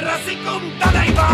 ரசிக்கும் தலைவா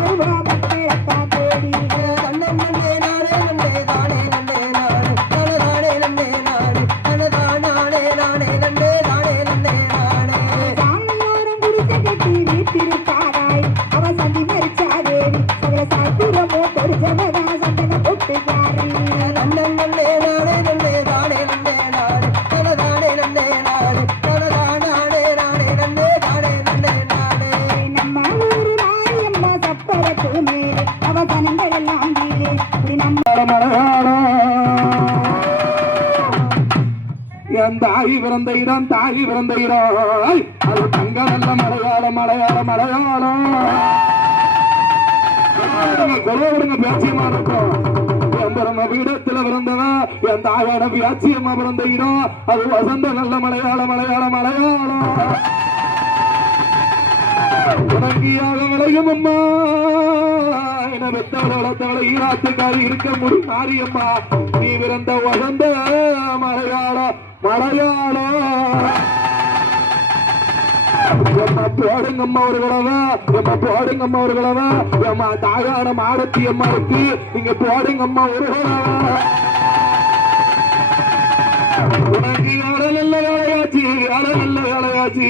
ಸರ್ವ ಭಕ್ತಿಯ தான் இடம் தாய் அது தங்க நல்ல மலையாளம் மலையாளம். மலையாளம் கொலை விடுங்க பேச்சியமா இருக்கும். என் பிறந்த வீடத்துல பிறந்தவன் என் தாயோட பேச்சியம்மா பிறந்த இடம் அது வசந்த நல்ல மலையாள மலையாள மலையாளம். உனக்கியாக விளையும் அம்மா என வளர்த்தவளை ஈராத்துக்காரி இருக்க முடியும் மாரியம்மா. நீ பிறந்த வசந்த மலையாள மலையாளம் எம்மா போடுங்கம்மா ஒரு கிழவை எம்மா போடுங்கம்மா ஒரு கிழவை எம்மா தாயான மாடத்தி அம்மா இருக்கு. நீங்க போடுங்கம்மா ஒரு வேலையாச்சு வேலை நல்ல வேலையாச்சு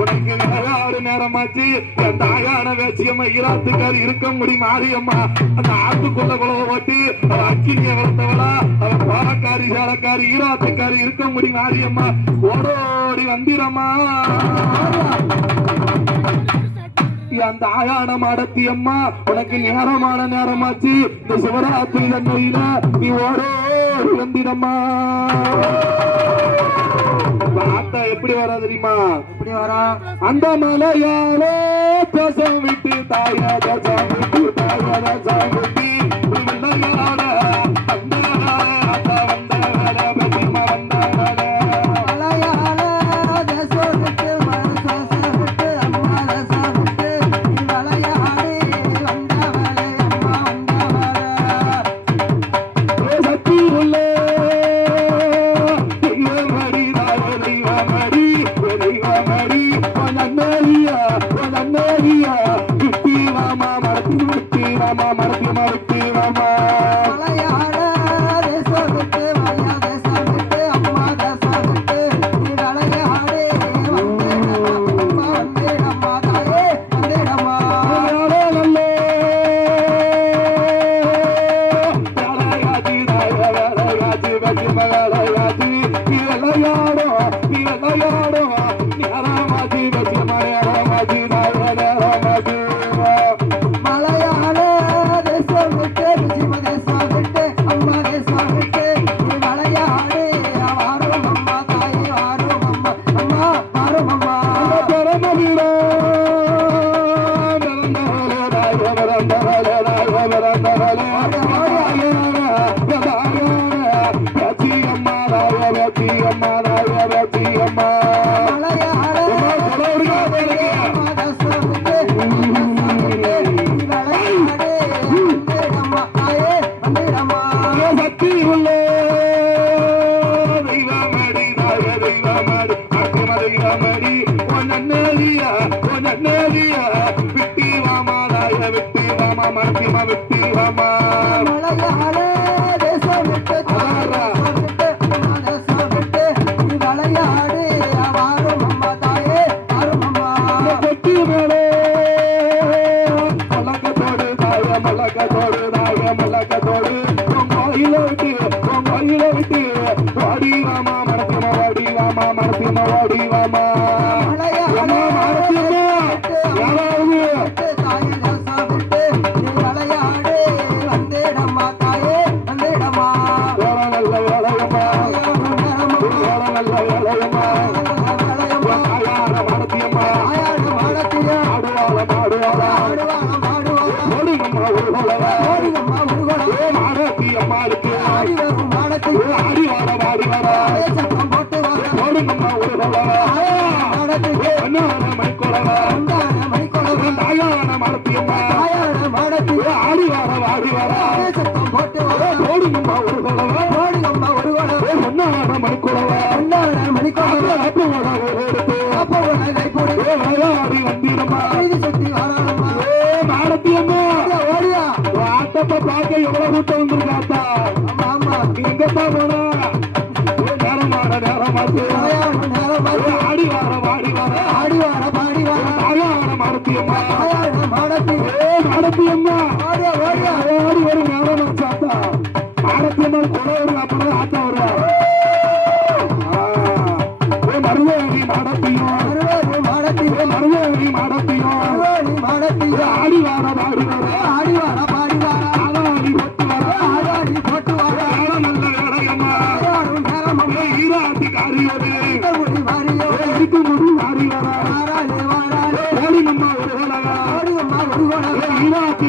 உனக்கு வேலையாடு நேரமாச்சு. என் தாயான வேச்சியம்மா ஈராத்துக்காரி இருக்க முடியும் மாரியம்மா அந்த ஆத்துக்குள்ள குழவை ஓட்டி அவ அக்கினிய வளர்த்தவளா அவ பாலக்காரி சாலக்காரி ஈராத்துக்காரி இருக்க முடி மாரியம்மா ஓடோடி வந்திரம்மா. அந்த ஆயான மாடத்தி அம்மா உனக்கு நேரமான நேரமாச்சு. இந்த சிவராத்திரி தன்மையில நீ ஓடோ வந்திரம்மா வார்த்தை எப்படி வரா தெரியுமா? அந்த மலையாளோ தேசம் விட்டு தாய தேசம் விட்டு தாய தேசம் விட்டு விளையாட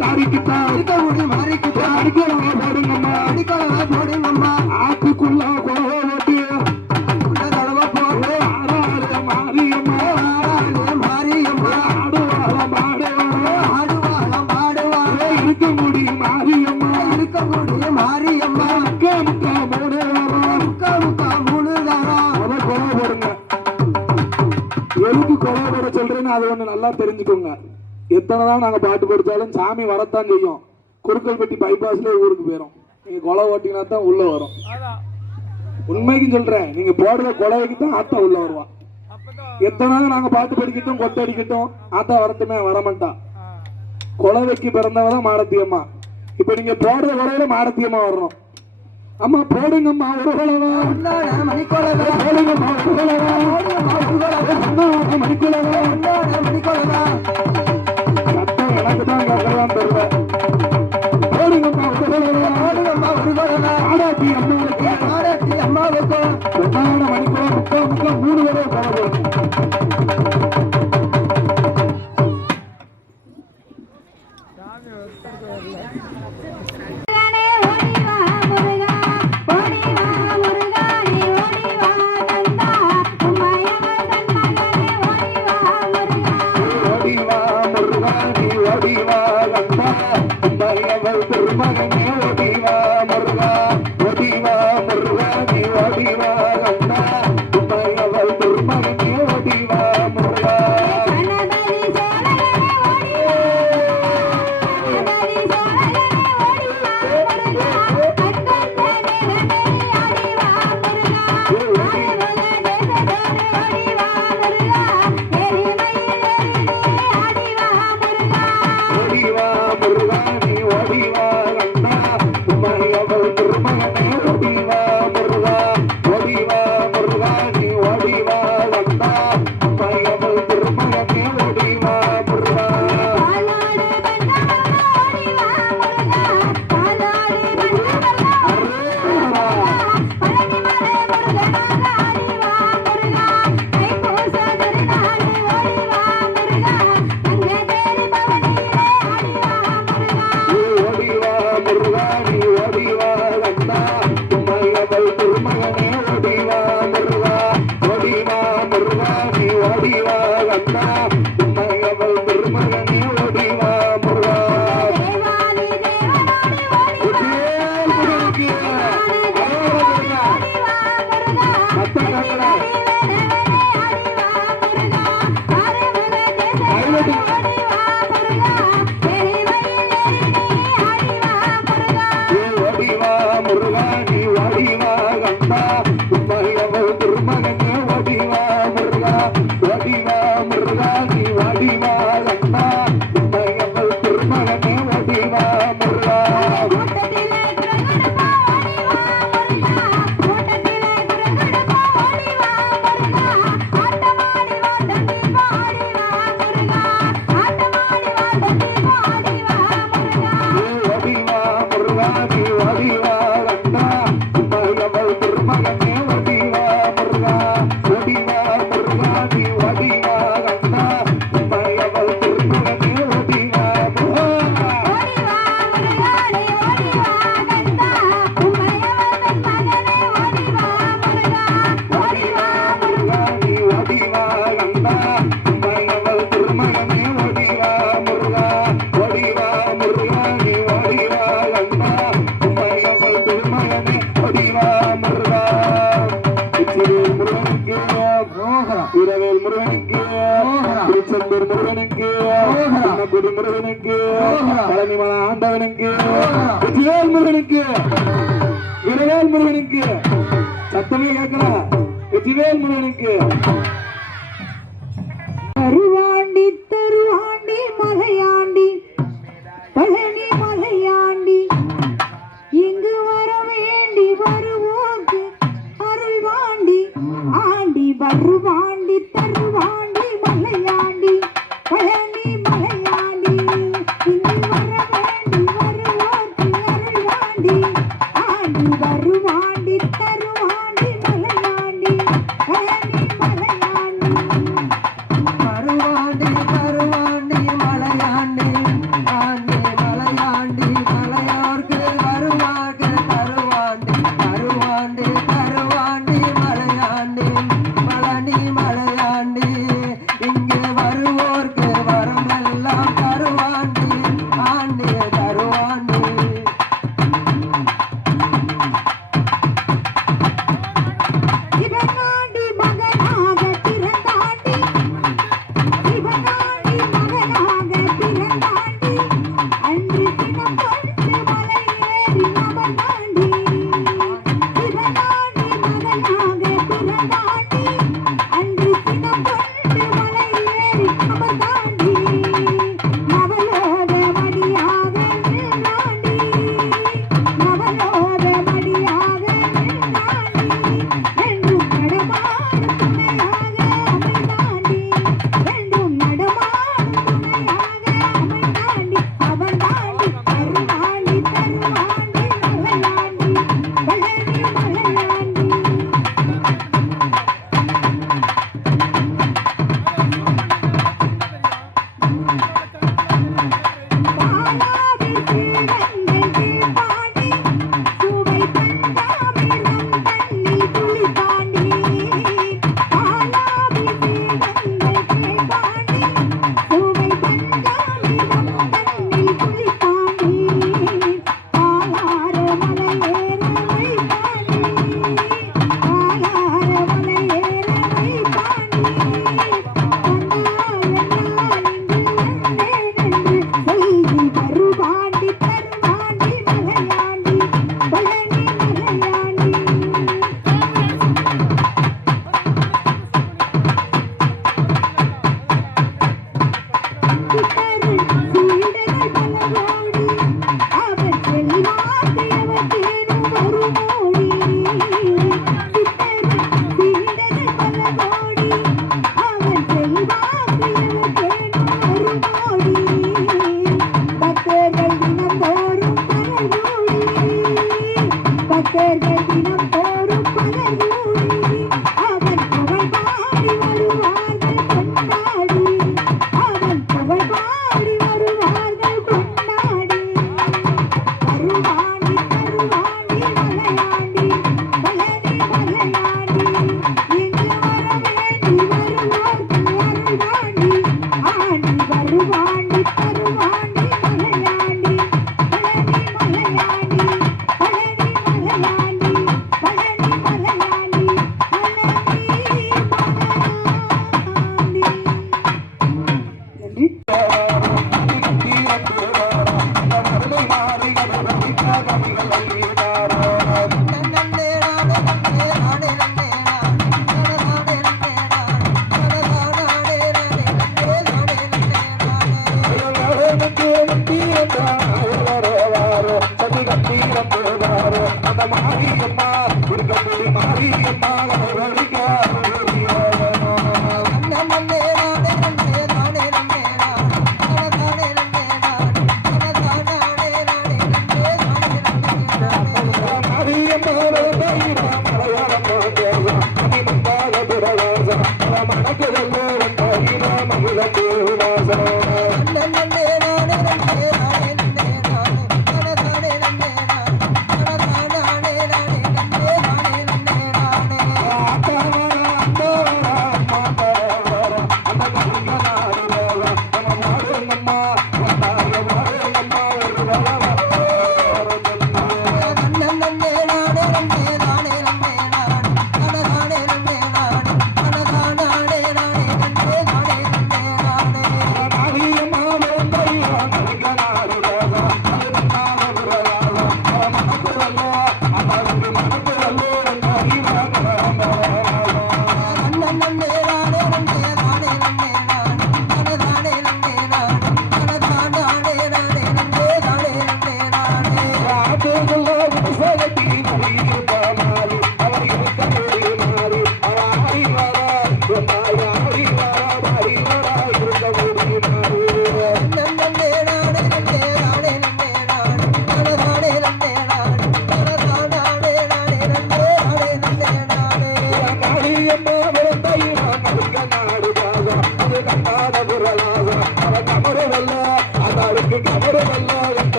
காரிக்குத்தான் அடிக்கிறவங்க போடுங்கம்மா தெரிஞ்சுக்கோங்க. எத்தனை தான் நாங்கள் பாட்டு படித்தாலும் சாமி வரத்தான் செய்யும். குறுக்கல்பட்டி பைபாஸ்ல ஊருக்கு போயிடும் நீங்க கொலை ஓட்டினா தான் உள்ள வரும். உண்மைக்கு சொல்றேன் நீங்க போடுற கொலைக்கு தான் ஆத்தா உள்ள வருவான். எத்தனாவது நாங்க பாட்டு படிக்கட்டும் கொட்டை அடிக்கட்டும் ஆத்தா வரட்டுமே வரமாட்டான். கொலை வைக்கி பிறந்தவதான் மாடத்தியம்மா இப்ப நீங்க போடுற கொலையில மாடத்தியம்மா வரணும். அம்மா போடுங்கம்மா உருகலவா மணிக்கொள்ளவா போடுங்கம்மா உருகலவா மணிக்கொள்ளவா மணிக்கொள்ளவா ரத்தம் எனக்கு தான் கட்டலாம் வாடி வாடி வாழ முருகனுக்கு விரவேல் முருகனுக்கு சத்தமே கேட்கல வெற்றிவேல் முருகனுக்கு. நான்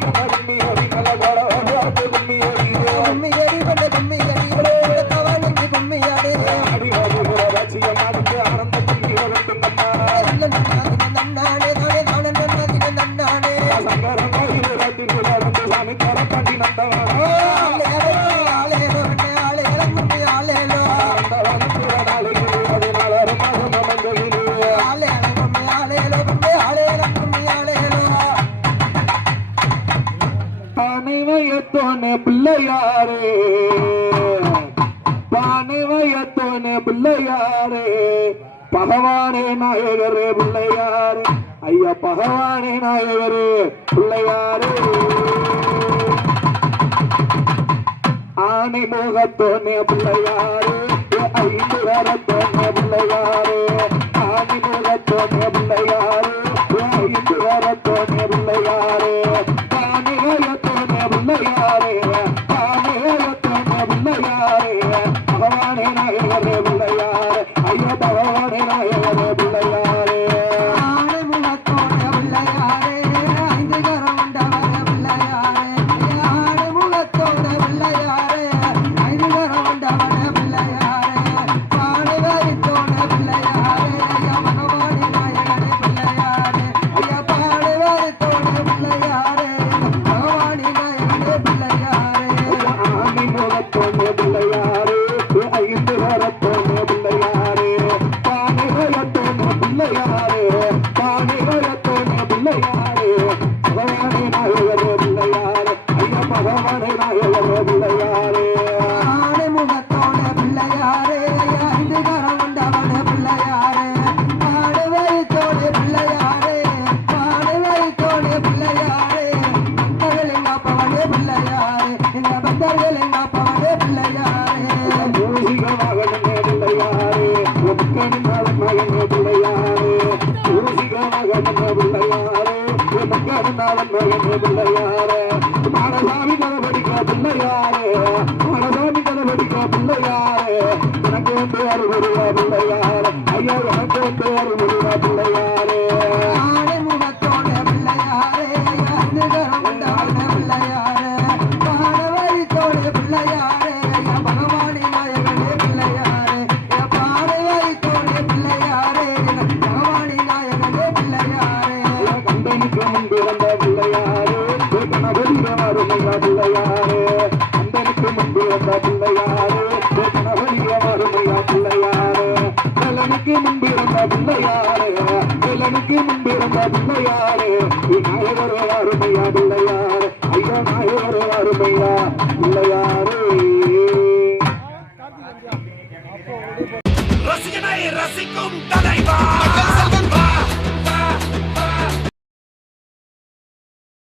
Thank you. ஆனை முகத்தோனே பிள்ளையாரு. ஐந்து வரத்தோனே பிள்ளையாரு. ஆனை முகத்தோனே பிள்ளையாரு. ஐந்து வரத்தோனே பிள்ளையாரு.